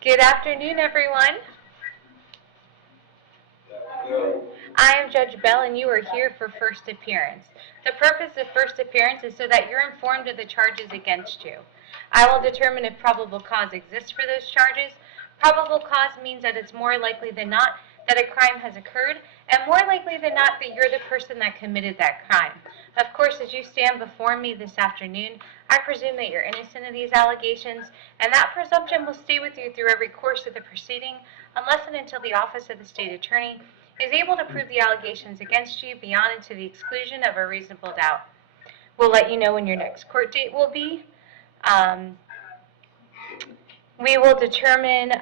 Good afternoon, everyone. I am Judge Bell, and you are here for first appearance. The purpose of first appearance is so that you're informed of the charges against you. I will determine if probable cause exists for those charges. Probable cause means that it's more likely than not that a crime has occurred, and more likely than not that you're the person that committed that crime. Of course, as you stand before me this afternoon, I presume that you're innocent of these allegations, and that presumption will stay with you through every course of the proceeding, unless and until the Office of the State Attorney is able to prove the allegations against you beyond and to the exclusion of a reasonable doubt. We'll let you know when your next court date will be. We will determine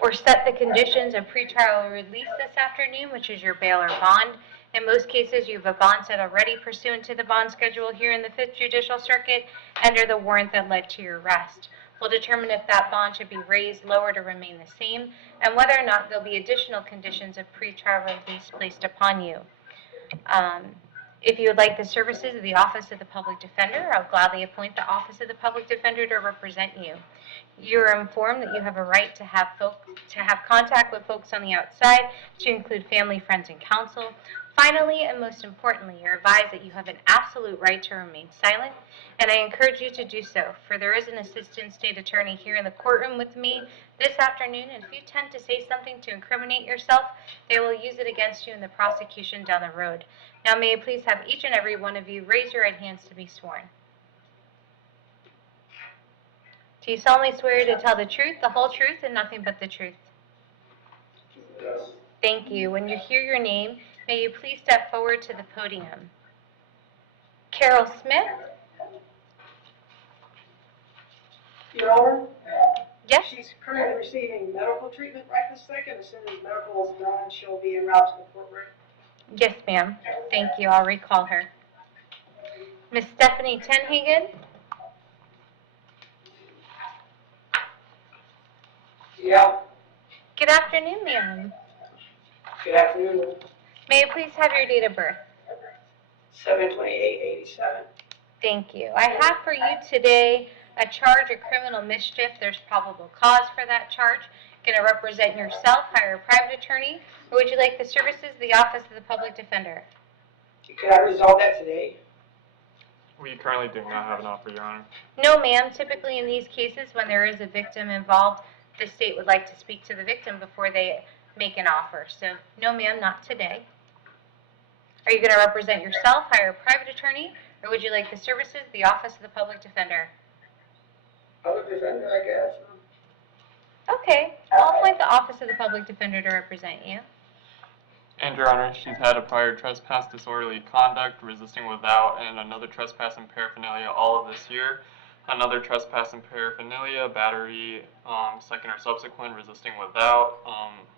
or set the conditions of pretrial release this afternoon, which is your bail or bond. In most cases, you have a bond set already pursuant to the bond schedule here in the 5th Judicial Circuit under the warrant that led to your arrest. We'll determine if that bond should be raised, lowered, or remain the same, and whether or not there'll be additional conditions of pretrial release placed upon you. If you would like the services of the Office of the Public Defender, I'll gladly appoint the Office of the Public Defender to represent you. You are informed that you have a right to have contact with folks on the outside, to include family, friends, and counsel. Finally, and most importantly, you're advised that you have an absolute right to remain silent, and I encourage you to do so, for there is an assistant state attorney here in the courtroom with me this afternoon, and if you tend to say something to incriminate yourself, they will use it against you in the prosecution down the road. Now, may I please have each and every one of you raise your right hands to be sworn. Do you solemnly swear to tell the truth, the whole truth, and nothing but the truth? Yes. Thank you. When you hear your name, may you please step forward to the podium. Carol Smith? Your Honor? Yes? She's currently receiving medical treatment right this second. As soon as medical is done, she'll be en route to the courtroom. Yes, ma'am. Thank you. I'll recall her. Miss Stephanie Tenhagen? Yeah. Good afternoon, ma'am. Good afternoon. May I please have your date of birth? 7/28/87. Thank you. I have for you today a charge of criminal mischief. There's probable cause for that charge. Going to represent yourself, hire a private attorney, or would you like the services of the Office of the Public Defender? Could I resolve that today? We currently do not have an offer, Your Honor. No, ma'am. Typically in these cases, when there is a victim involved, the state would like to speak to the victim before they make an offer. So, no, ma'am, not today. Are you going to represent yourself, hire a private attorney, or would you like the services of the Office of the Public Defender? Public defender, I guess. Okay, I'll appoint the Office of the Public Defender to represent you. And, Your Honor, she's had a prior trespass, disorderly conduct, resisting without, and another trespass and paraphernalia all of this year. Another trespass and paraphernalia, battery, second or subsequent, resisting without,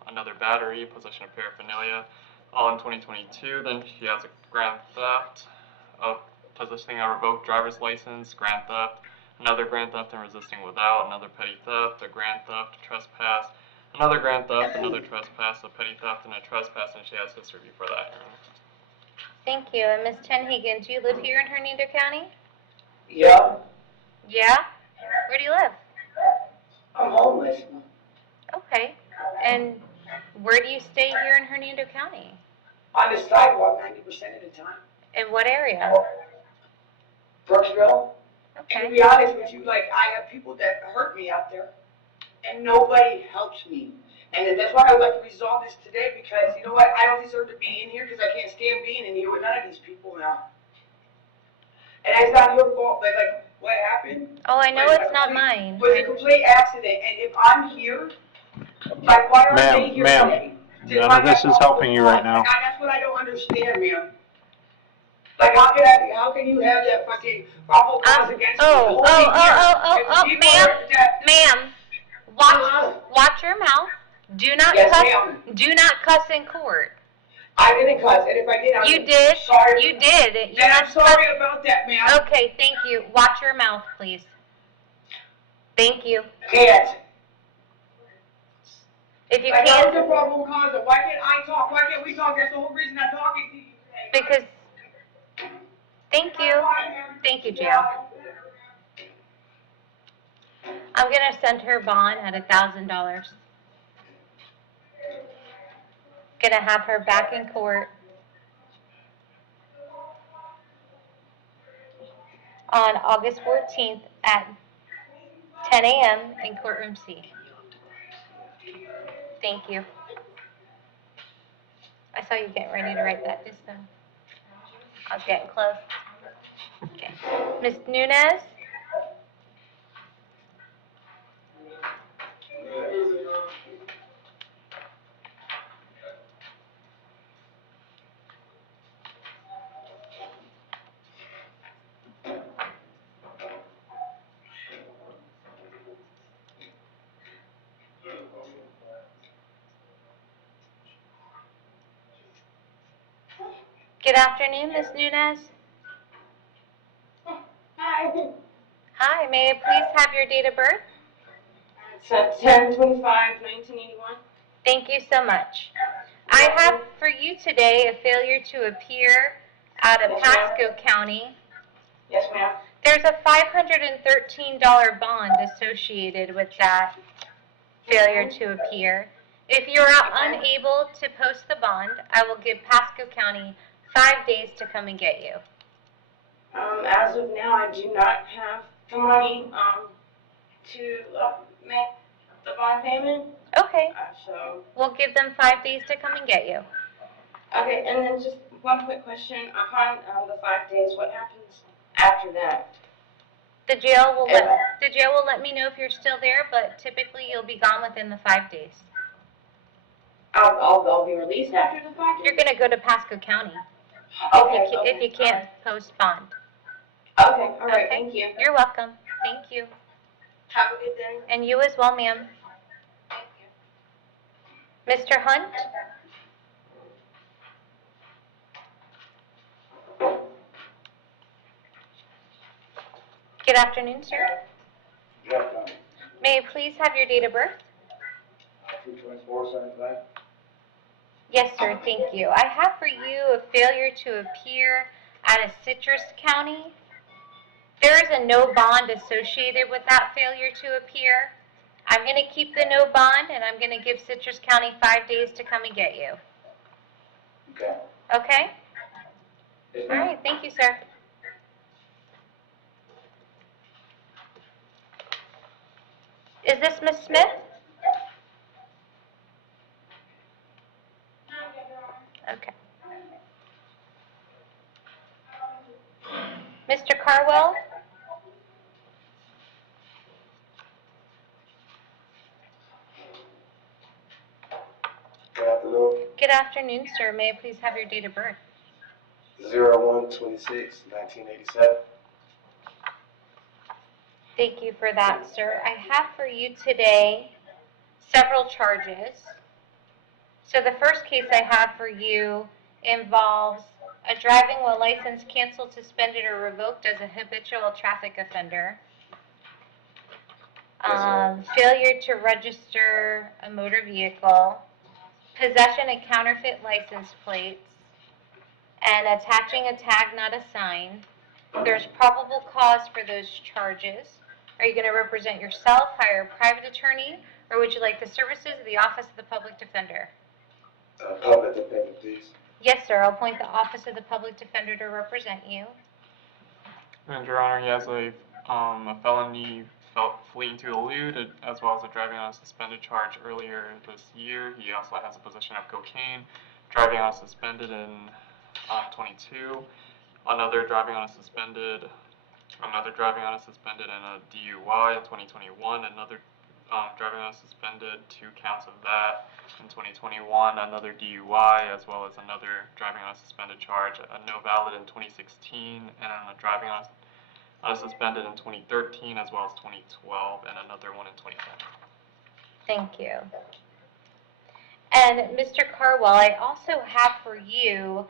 another battery, possession of paraphernalia, all in 2022. Then she has a grand theft of possessing a revoked driver's license, grand theft, another grand theft and resisting without, another petty theft, a grand theft, a trespass, another grand theft, another trespass, a petty theft, and a trespass, and she has history before that, Your Honor. Thank you. And Ms. Tenhagen, do you live here in Hernando County? Yeah. Yeah? Where do you live? I'm homeless. Okay. And where do you stay here in Hernando County? On the sidewalk 90% of the time. In what area? Brooksville. And to Okay. be honest with you, like, I have people that hurt me out there, and nobody helps me. And that's why I would like to resolve this today, because, you know what, I don't deserve to be in here, because I can't stand being in here with none of these people now. And it's not your fault, but, like, what happened? Oh, I know it's not mine. Was a complete accident, and if I'm here, like, why aren't they here today? None of this is helping you right now. That's what I don't understand, ma'am. Like, how can you have that fucking probable cause against me? Ma'am, watch your mouth. Do not Yes, cuss. ma'am. Do not cuss in court. I didn't cuss, and if I did, You did. sorry. You did. You're And I'm not sorry about that, ma'am. Okay, thank you. Watch your mouth, please. Thank you. Can't. If you Like, how's the can't, probable cause? Why can't I talk? Why can't we talk? That's the whole reason I'm talking to you today. because. Thank you. Thank you, Jill. I'm gonna send her bond at $1,000. Gonna have her back in court on August 14th at 10 a.m. in courtroom C. Thank you. I saw you getting ready to write that just then. I was getting close. Okay. Ms. Nunez? Good afternoon, Ms. Nunez. Hi. Hi, may I please have your date of birth? It's 10/25/1981. Thank you so much. I have for you today a failure to appear out of Yes, ma'am. Pasco County. Yes, ma'am. There's a $513 bond associated with that failure to appear. If you are unable to post the bond, I will give Pasco County 5 days to come and get you. As of now, I do not have the money, to, make the bond payment, Okay, so. we'll give them 5 days to come and get you. Okay, and then just one quick question, upon, the 5 days, what happens after that? The jail will let me know if you're still there, but typically you'll be gone within the 5 days. I'll be released after the 5 days? You're gonna go to Pasco County Okay, if you can't post bond. Okay, all right, Okay. thank you. You're welcome. Thank you. Have a good day. And you as well, ma'am. Mr. Hunt? Good afternoon, sir. Yes, May I please have your date of birth? 2/24/75. Yes, sir. Thank you. I have for you a failure to appear out of Citrus County. There is a no bond associated with that failure to appear. I'm going to keep the no bond, and I'm going to give Citrus County 5 days to come and get you. Okay. Okay? Yes, All ma'am. right. Thank you, sir. Is this Ms. Smith? Okay. Mr. Carwell? Good afternoon. Good afternoon, sir. May I please have your date of birth? 01/26/1987. Thank you for that, sir. I have for you today several charges. So the first case I have for you involves a driving while license canceled, suspended, or revoked as a habitual traffic offender. Failure to register a motor vehicle, possession of counterfeit license plates, and attaching a tag not assigned. There's probable cause for those charges. Are you going to represent yourself, hire a private attorney, or would you like the services of the Office of the Public Defender? Public defender, please. Yes, sir. I'll appoint the Office of the Public Defender to represent you. And Your Honor, he has a felony fleeing to elude, as well as a driving on a suspended charge earlier this year. He also has a possession of cocaine, driving on a suspended in 22, another driving on a suspended and a DUI in 2021, another driving on a suspended, 2 counts of that in 2021, another DUI, as well as another driving on a suspended charge, a no valid in 2016, and a driving on a suspended in 2013, as well as 2012, and another one in 2010. Thank you. And Mr. Carwell, I also have for you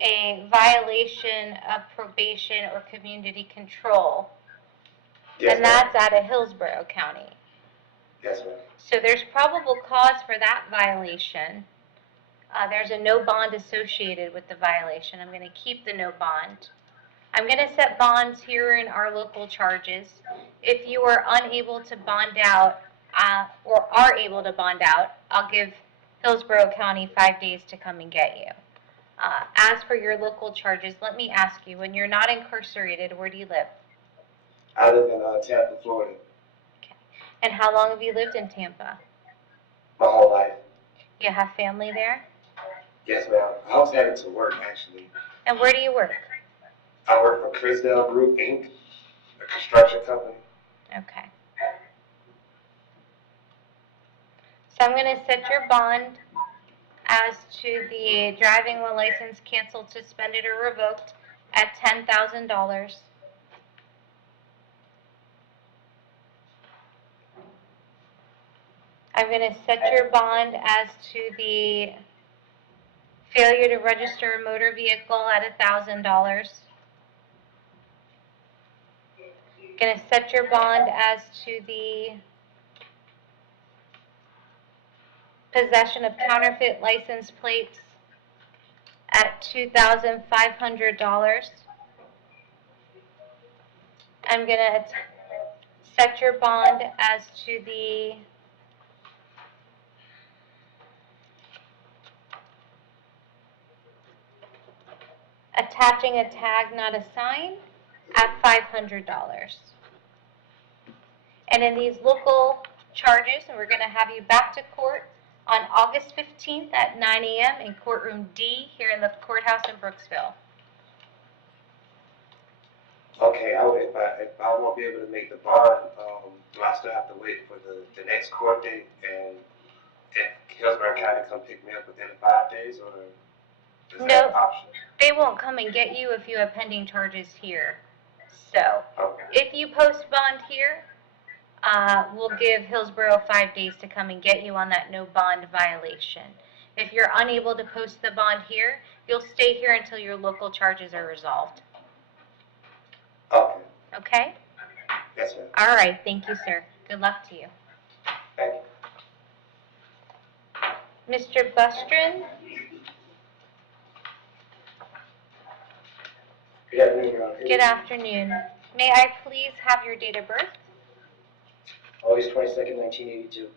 a violation of probation or community control, Yes, and that's out of Hillsborough County. Yes, ma'am. So there's probable cause for that violation. There's a no bond associated with the violation. I'm going to keep the no bond. I'm going to set bonds here in our local charges. If you are unable to bond out or are able to bond out, I'll give Hillsborough County 5 days to come and get you. As for your local charges, let me ask you, when you're not incarcerated, where do you live? I live in Tampa, Florida, Okay. And how long have you lived in Tampa? my whole life. You have family there? Yes, ma'am. I was headed to work, actually. And where do you work? I work for Chrisdale Group, Inc., a construction company. Okay. So I'm going to set your bond as to the driving while license canceled, suspended, or revoked at $10,000. I'm going to set your bond as to the failure to register a motor vehicle at $1,000. Going to set your bond as to the possession of counterfeit license plates at $2,500. I'm going to set your bond as to the attaching a tag, not a sign, at $500. And in these local charges, and we're going to have you back to court on August 15th at 9 a.m. in courtroom D here in the courthouse in Brooksville. Okay, if I won't be able to make the bond, do I still have to wait for the next court date? And if Hillsborough County come pick me up within 5 days, or is that No. an option? They won't come and get you if you have pending charges here. So, Okay. if you post bond here, we'll give Hillsborough 5 days to come and get you on that no bond violation. If you're unable to post the bond here, you'll stay here until your local charges are resolved. Okay. Okay? Yes, ma'am. All right. Thank you, sir. Good luck to you. Thank you. Mr. Bustrin? Good afternoon, Your Honor. Good afternoon. May I please have your date of birth? August 22nd, 1982.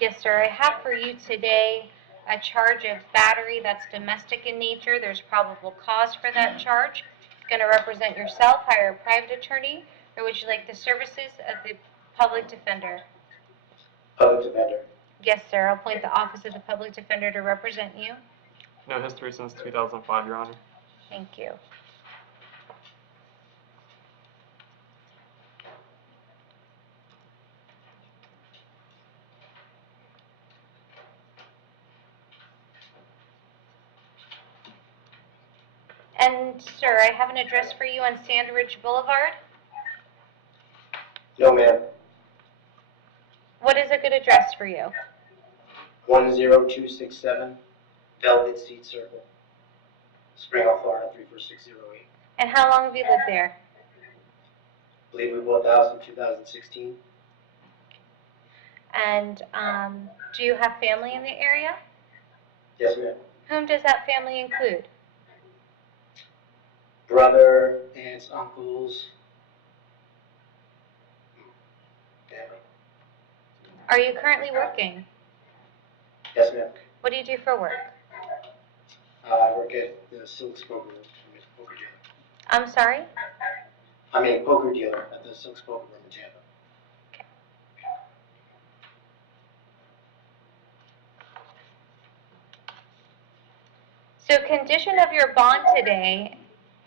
Yes, sir. I have for you today a charge of battery that's domestic in nature. There's probable cause for that charge. It's going to represent yourself, hire a private attorney, or would you like the services of the public defender? Public defender. Yes, sir. I'll appoint the office of the public defender to represent you. No history since 2005, Your Honor. Thank you. And, sir, I have an address for you on Sandridge Boulevard. No, ma'am. What is a good address for you? 10267 Velvet Seat Circle, Spring Hill, Florida 34608. And how long have you lived there? I believe we bought the house in 2016. And do you have family in the area? Yes, ma'am. Whom does that family include? Brother, aunts, uncles. Damn. Are you currently working? Yes, ma'am. What do you do for work? I work at the Silks Poker Room. I'm a poker dealer. I'm sorry? I'm a poker dealer at the Silks Poker Room in Tampa. So condition of your bond today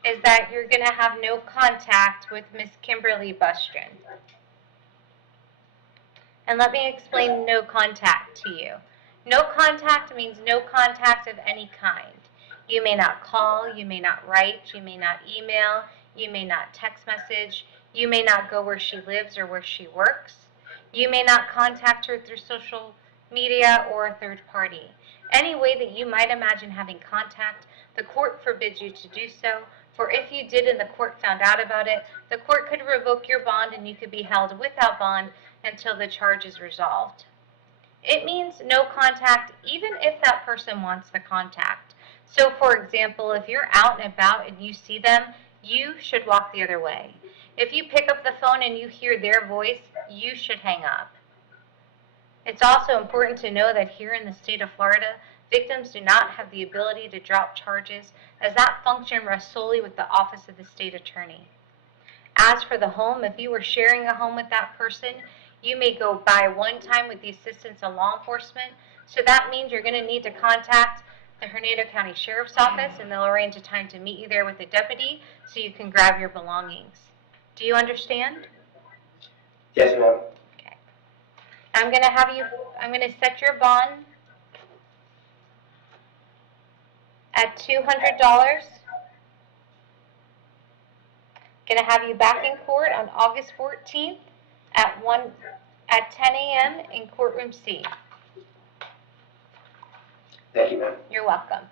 is that you're going to have no contact with Miss Kimberly Bustrin. And let me explain no contact to you. No contact means no contact of any kind. You may not call, you may not write, you may not email, you may not text message, you may not go where she lives or where she works. You may not contact her through social media or a third party. Any way that you might imagine having contact, the court forbids you to do so, for if you did and the court found out about it, the court could revoke your bond and you could be held without bond until the charge is resolved. It means no contact even if that person wants the contact. So for example, if you're out and about and you see them, you should walk the other way. If you pick up the phone and you hear their voice, you should hang up. It's also important to know that here in the state of Florida, victims do not have the ability to drop charges, as that function rests solely with the Office of the State Attorney. As for the home, if you were sharing a home with that person, you may go by one time with the assistance of law enforcement. So that means you're going to need to contact the Hernando County Sheriff's Office, and they'll arrange a time to meet you there with a deputy so you can grab your belongings. Do you understand? Yes, ma'am. Okay. I'm going to set your bond at $200. Going to have you back in court on August 14th at 10 a.m. in courtroom C. Thank you, ma'am. You're welcome.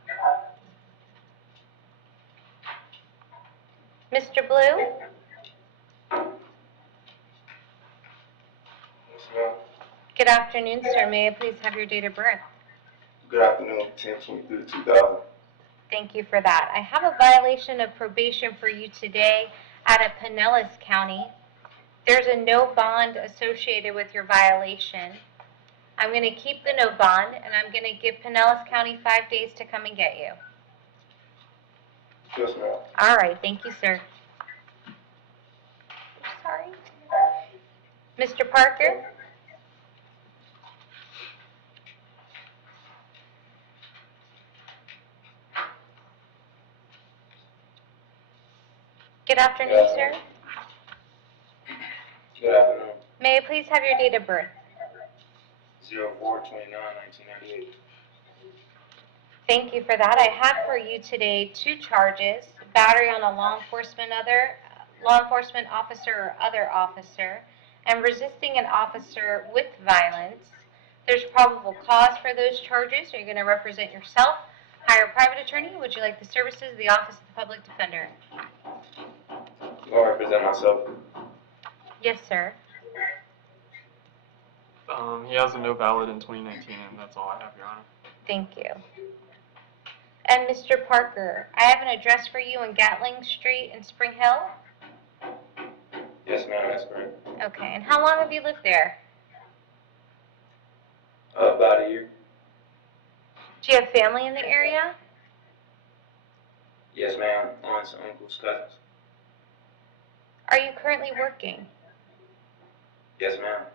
Mr. Blue? Yes, ma'am. Good afternoon, sir. May I please have your date of birth? Good afternoon, 10/23/2000. Thank you for that. I have a violation of probation for you today out of Pinellas County. There's a no bond associated with your violation. I'm going to keep the no bond, and I'm going to give Pinellas County 5 days to come and get you. Yes, ma'am. All right. Thank you, sir. Sorry. Mr. Parker? Good afternoon, sir. Good afternoon. May I please have your date of birth? 04/29/1998. Thank you for that. I have for you today 2 charges: battery on a law enforcement officer or other officer, and resisting an officer with violence. There's probable cause for those charges. Are you going to represent yourself, hire a private attorney? Would you like the services of the Office of the Public Defender? I'll represent myself. Yes, sir. He has a no valid in 2019, and that's all I have, Your Honor. Thank you. And Mr. Parker, I have an address for you in Gatling Street in Spring Hill. Yes, ma'am, that's correct. Okay, and how long have you lived there? About a year. Do you have family in the area? Yes, ma'am. Aunts, uncles, cousins. Are you currently working? Yes, ma'am.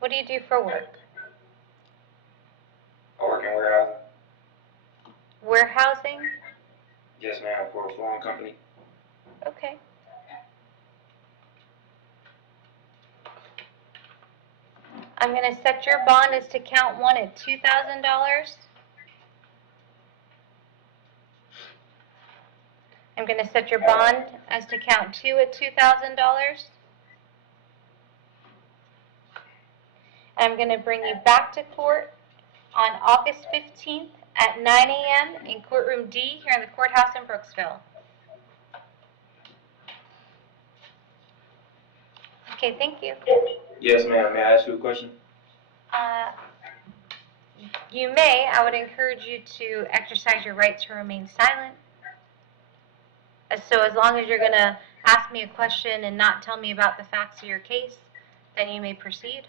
What do you do for work? I work in warehousing. Warehousing? Yes, ma'am, for a flooring company. Okay. I'm going to set your bond as to count 1 at $2,000. I'm going to set your bond as to count 2 at $2,000. I'm going to bring you back to court on August 15th at 9 a.m. in courtroom D here in the courthouse in Brooksville. Okay, thank you. Yes, ma'am. May I ask you a question? You may. I would encourage you to exercise your right to remain silent. So as long as you're going to ask me a question and not tell me about the facts of your case, then you may proceed.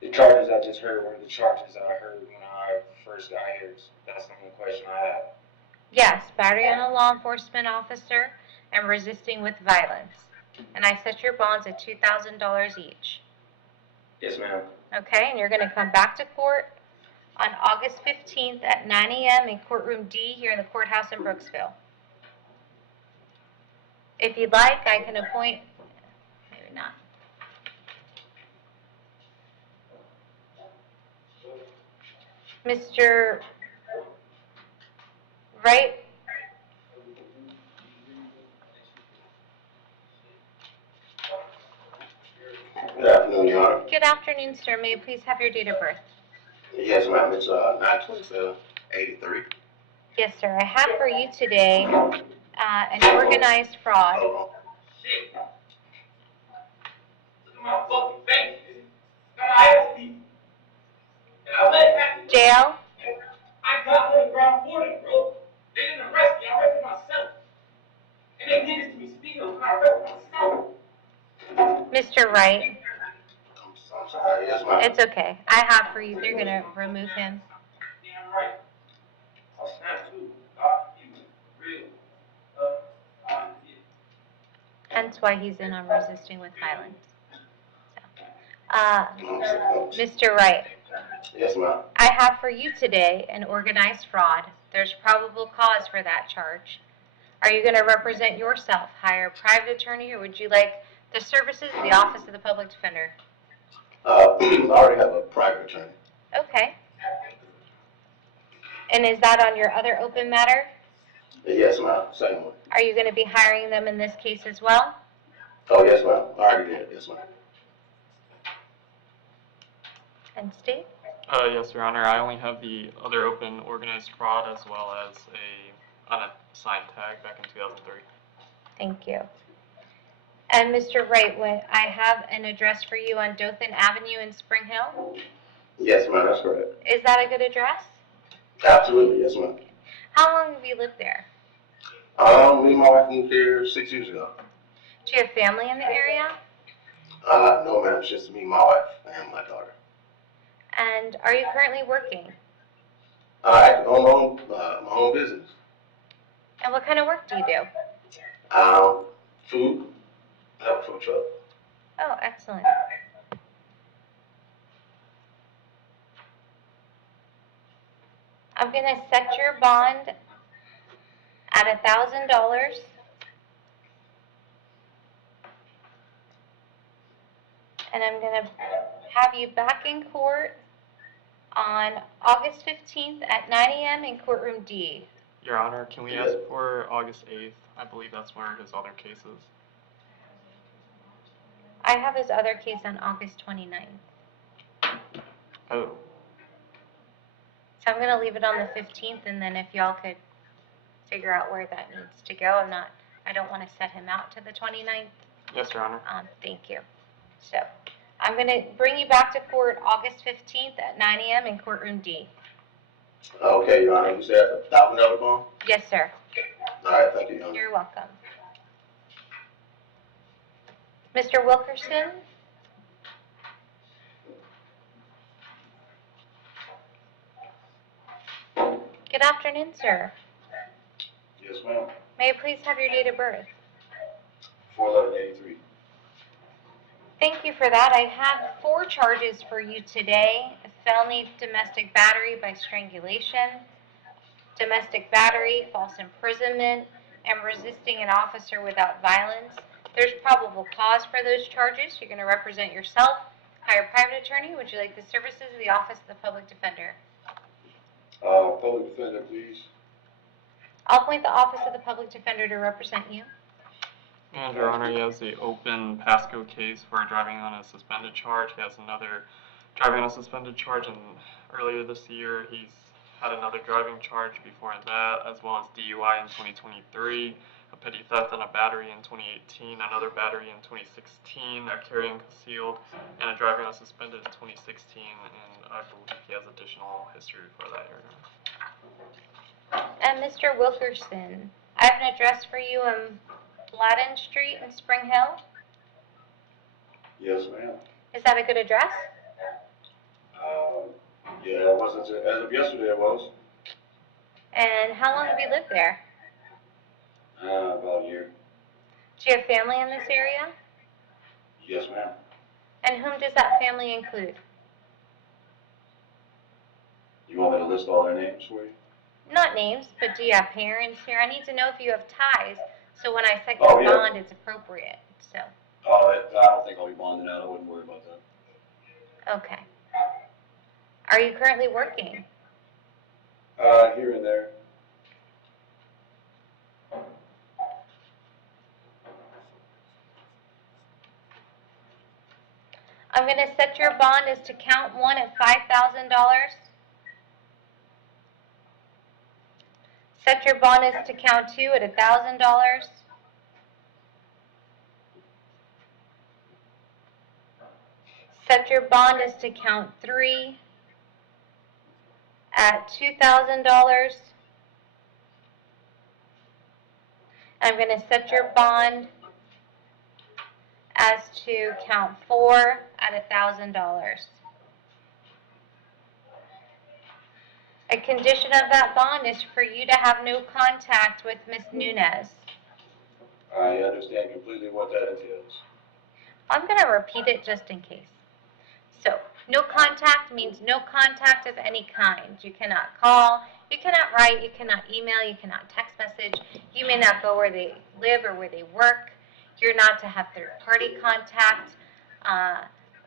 The charges I just heard were the charges I heard when I first got here. That's the only question I have. Yes, battery on a law enforcement officer and resisting with violence. And I set your bonds at $2,000 each. Yes, ma'am. Okay, and you're going to come back to court on August 15th at 9 a.m. in courtroom D here in the courthouse in Brooksville. If you'd like, I can appoint, maybe not. Mr. Wright? Good afternoon, Your Honor. Good afternoon, sir. May I please have your date of birth? Yes, ma'am. It's 9/27/83. Yes, sir. I have for you today an organized fraud. Hold on. Shit. Look at my fucking face. Got my ass beat. And I let it happen. Jail? I got on the ground for it, bro. They didn't arrest me, I arrested myself. And they did this to me still, and I arrested myself. Mr. Wright, I'm sorry, yes, ma'am. it's okay. I have for you. They're going to remove him. Damn right. I'll snap too. He was real. Yeah. Hence why he's in on resisting with violence. Mr. Wright, Yes, ma'am. I have for you today an organized fraud. There's probable cause for that charge. Are you going to represent yourself, hire a private attorney, or would you like the services of the Office of the Public Defender? I already have a private attorney. Okay. And is that on your other open matter? Yes, ma'am. Same one. Are you going to be hiring them in this case as well? Oh, yes, ma'am. I already did. Yes, ma'am. And state? Yes, Your Honor. I only have the other open organized fraud as well as a unassigned tag back in 2003. Thank you. And Mr. Wright, when I have an address for you on Dothan Avenue in Spring Hill. Yes, ma'am. That's correct. Is that a good address? Absolutely. Yes, ma'am. How long have you lived there? Me and my wife moved here 6 years ago. Do you have family in the area? No, ma'am. It's just me, my wife, and my daughter. And are you currently working? I own my own business. And what kind of work do you do? Food. I have a food truck. Oh, excellent. I'm going to set your bond at $1,000. And I'm going to have you back in court on August 15th at 9 a.m. in courtroom D. Your Honor, can we ask for August 8th? I believe that's where his other case is. I have his other case on August 29th. Oh, So I'm going to leave it on the 15th, and then if y'all could figure out where that needs to go. I don't want to set him out to the 29th. yes, Your Honor. Thank you. So I'm going to bring you back to court August 15th at 9 a.m. in courtroom D. Okay, Your Honor. You said $1,000 bond? Yes, sir. All right. Thank you, Your Honor. You're welcome. Mr. Wilkerson? Good afternoon, sir. Yes, ma'am. May I please have your date of birth? 4/11/83. Thank you for that. I have 4 charges for you today. Felony domestic battery by strangulation, domestic battery, false imprisonment, and resisting an officer without violence. There's probable cause for those charges. You're going to represent yourself. Hire a private attorney. Would you like the services of the Office of the Public Defender? Public defender, please. I'll appoint the Office of the Public Defender to represent you. And Your Honor, he has the open Pasco case for driving on a suspended charge. He has another driving on a suspended charge, and earlier this year he's had another driving charge before that, as well as DUI in 2023, a petty theft and a battery in 2018, another battery in 2016, a carrying concealed, and a driving on suspended in 2016, and I believe he has additional history for that, Your Honor. And Mr. Wilkerson, I have an address for you on Bladden Street in Spring Hill. Yes, ma'am. Is that a good address? Yeah, it wasn't as of yesterday. It was. And how long have you lived there? About a year. Do you have family in this area? Yes, ma'am. And whom does that family include? You want me to list all their names for you? Not names, but do you have parents here? I need to know if you have ties, so when I set your bond, it's appropriate. So. Oh, I don't think I'll be bonding out. I wouldn't worry about that. Okay. Are you currently working? Here and there. I'm going to set your bond as to count 1 at $5,000. Set your bond as to count 2 at $1,000. Set your bond as to count 3 at $2,000. I'm going to set your bond as to count 4 at $1,000. A condition of that bond is for you to have no contact with Ms. Nunez. I understand completely what that entails. I'm going to repeat it just in case. So, no contact means no contact of any kind. You cannot call, you cannot write, you cannot email, you cannot text message. You may not go where they live or where they work. You're not to have third-party contact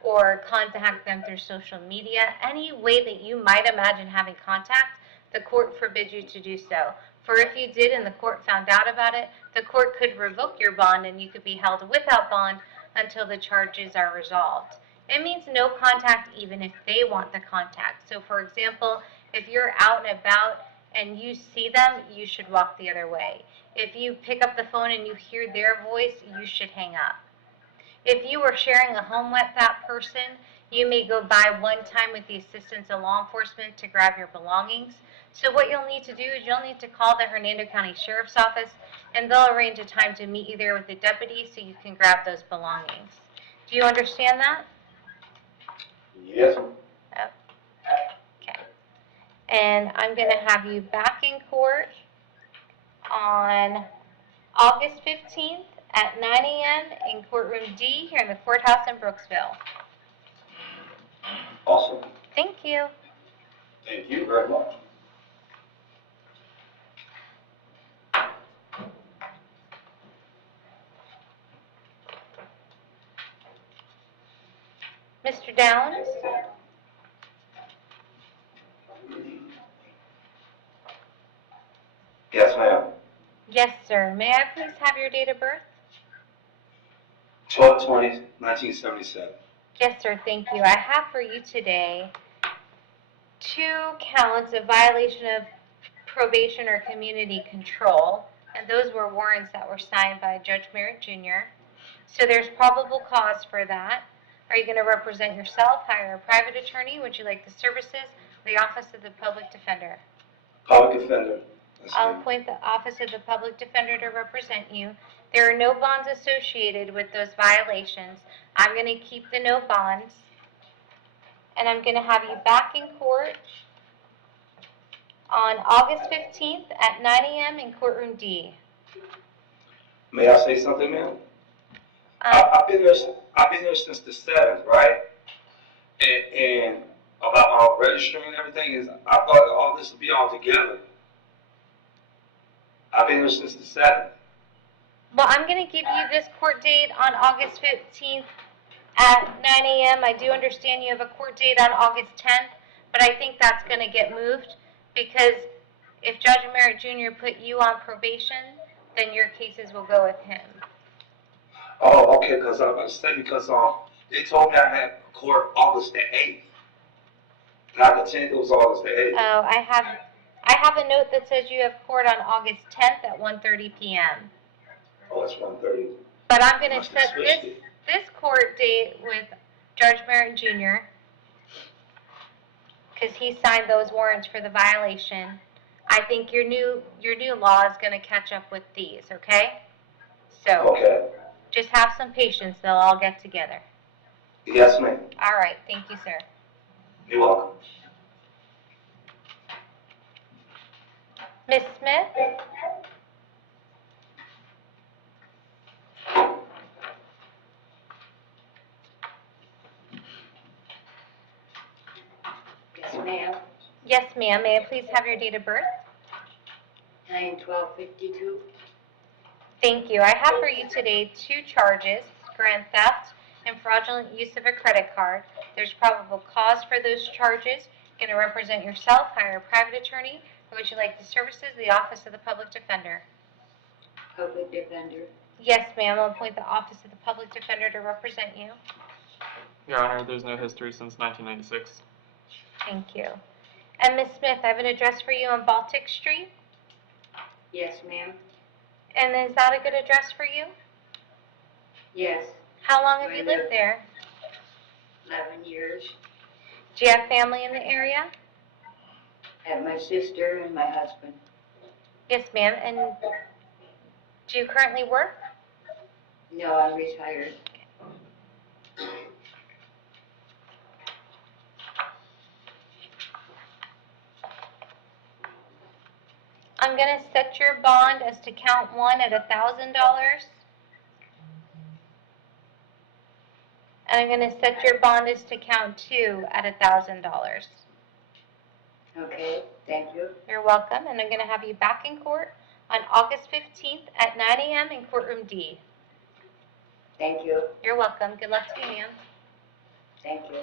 or contact them through social media. Any way that you might imagine having contact, the court forbids you to do so. For if you did and the court found out about it, the court could revoke your bond and you could be held without bond until the charges are resolved. It means no contact even if they want the contact. So for example, if you're out and about and you see them, you should walk the other way. If you pick up the phone and you hear their voice, you should hang up. If you were sharing a home with that person, you may go by one time with the assistance of law enforcement to grab your belongings. So what you'll need to do is you'll need to call the Hernando County Sheriff's Office and they'll arrange a time to meet you there with the deputy so you can grab those belongings. Do you understand that? Yes. Okay. And I'm going to have you back in court on August 15th at 9 a.m. in courtroom D here in the courthouse in Brooksville. Awesome. Thank you. Thank you very much. Mr. Downs? Yes, ma'am. Yes, sir. May I please have your date of birth? 12/20/1977. Yes, sir. Thank you. I have for you today 2 counts of violation of probation or community control, and those were warrants that were signed by Judge Merritt Jr. So there's probable cause for that. Are you going to represent yourself, hire a private attorney? Would you like the services of the Office of the Public Defender? Public defender. I'll appoint the Office of the Public Defender to represent you. There are no bonds associated with those violations. I'm going to keep the no bonds, and I'm going to have you back in court on August 15th at 9 a.m. in courtroom D. May I say something, ma'am? I've been there since the 7th, right? And about registering and everything is, I thought all this would be all together. I've been there since the 7th. Well, I'm going to give you this court date on August 15th at 9 a.m. I do understand you have a court date on August 10th, but I think that's going to get moved because if Judge Merritt Jr. put you on probation, then your cases will go with him. Oh, okay, because I was about to say, because they told me I had court August the 8th. Not the 10th, it was August the 8th. Oh, I have a note that says you have court on August 10th at 1:30 p.m. Oh, it's 1:30. But I'm going to set this court date with Judge Merritt Jr. because he signed those warrants for the violation. I think your new law is going to catch up with these, okay? So Okay. just have some patience. They'll all get together. Yes, ma'am. All right. Thank you, sir. You're welcome. Ms. Smith? Yes, ma'am. Yes, ma'am. May I please have your date of birth? 9/12/52. Thank you. I have for you today 2 charges, grand theft and fraudulent use of a credit card. There's probable cause for those charges. You're going to represent yourself, hire a private attorney, or would you like the services of the Office of the Public Defender? Public defender. Yes, ma'am. I'll appoint the Office of the Public Defender to represent you. Your Honor, there's no history since 1996. Thank you. And Ms. Smith, I have an address for you on Baltic Street. Yes, ma'am. And is that a good address for you? Yes. How long have I you live- lived there? 11 years. Do you have family in the area? I have my sister and my husband. Yes, ma'am. And Do you currently work? No, I'm retired. I'm going to set your bond as to count 1 at $1,000. And I'm going to set your bond as to count 2 at $1,000. Okay, thank you. You're welcome, and I'm going to have you back in court on August 15th at 9 a.m. in courtroom D. Thank you. You're welcome. Good luck to you, ma'am. Thank you.